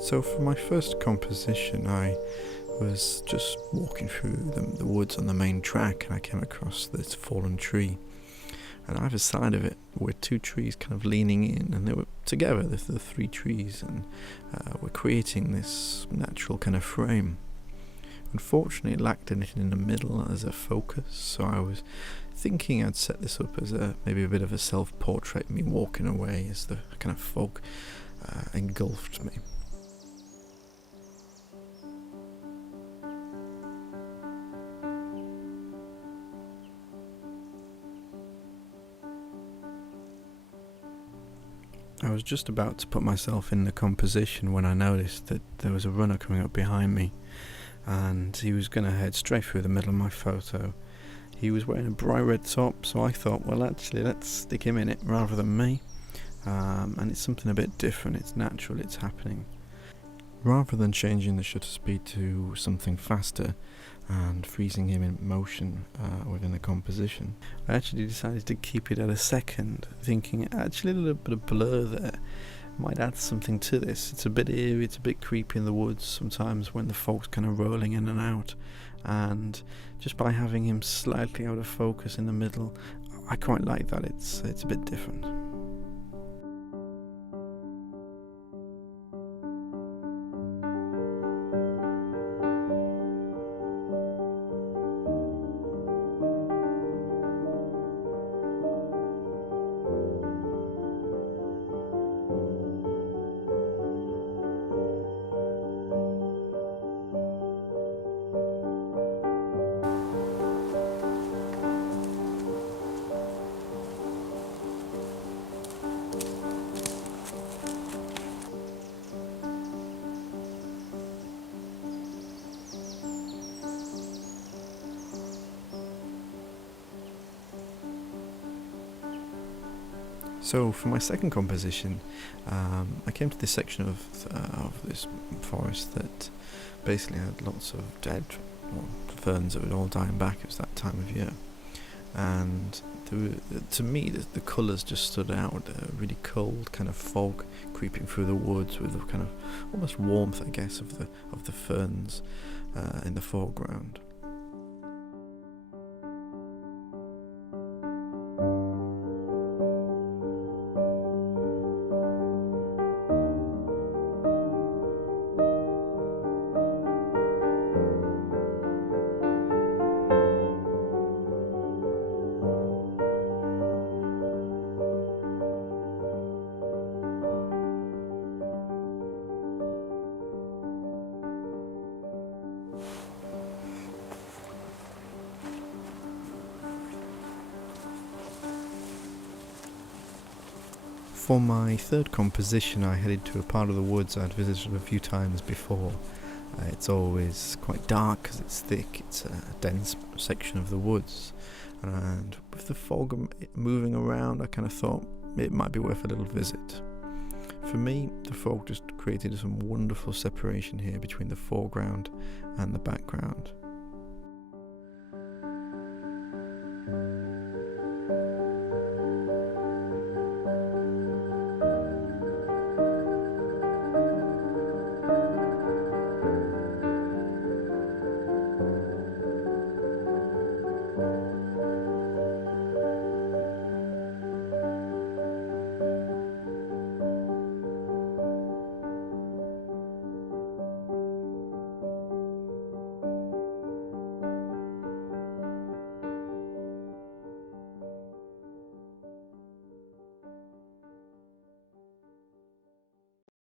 So for my first composition, I was just walking through the woods on the main track, and I came across this fallen tree. And either side of it were two trees kind of leaning in, and they were together, the three trees, and were creating this natural kind of frame. Unfortunately, it lacked anything in the middle as a focus, so I was thinking I'd set this up as maybe a bit of a self-portrait, me walking away as the kind of fog engulfed me. I was just about to put myself in the composition when I noticed that there was a runner coming up behind me, and he was going to head straight through the middle of my photo. He was wearing a bright red top, so I thought, well, actually, let's stick him in it rather than me. And it's something a bit different, it's natural, it's happening. Rather than changing the shutter speed to something faster and freezing him in motion within the composition, I actually decided to keep it at a second, thinking actually a little bit of blur there might add something to this. It's a bit eerie, it's a bit creepy in the woods sometimes when the fog's kind of rolling in and out, and just by having him slightly out of focus in the middle, I quite like that. It's a bit different. So for my second composition, I came to this section of this forest that basically had lots of dead ferns that were all dying back. It was that time of year, and to me the colours just stood out. Really cold kind of fog creeping through the woods with the kind of almost warmth, I guess, of the ferns in the foreground. For my third composition, I headed to a part of the woods I'd visited a few times before. It's always quite dark because it's thick, it's a dense section of the woods, and with the fog moving around, I kind of thought it might be worth a little visit. For me, the fog just created some wonderful separation here between the foreground and the background.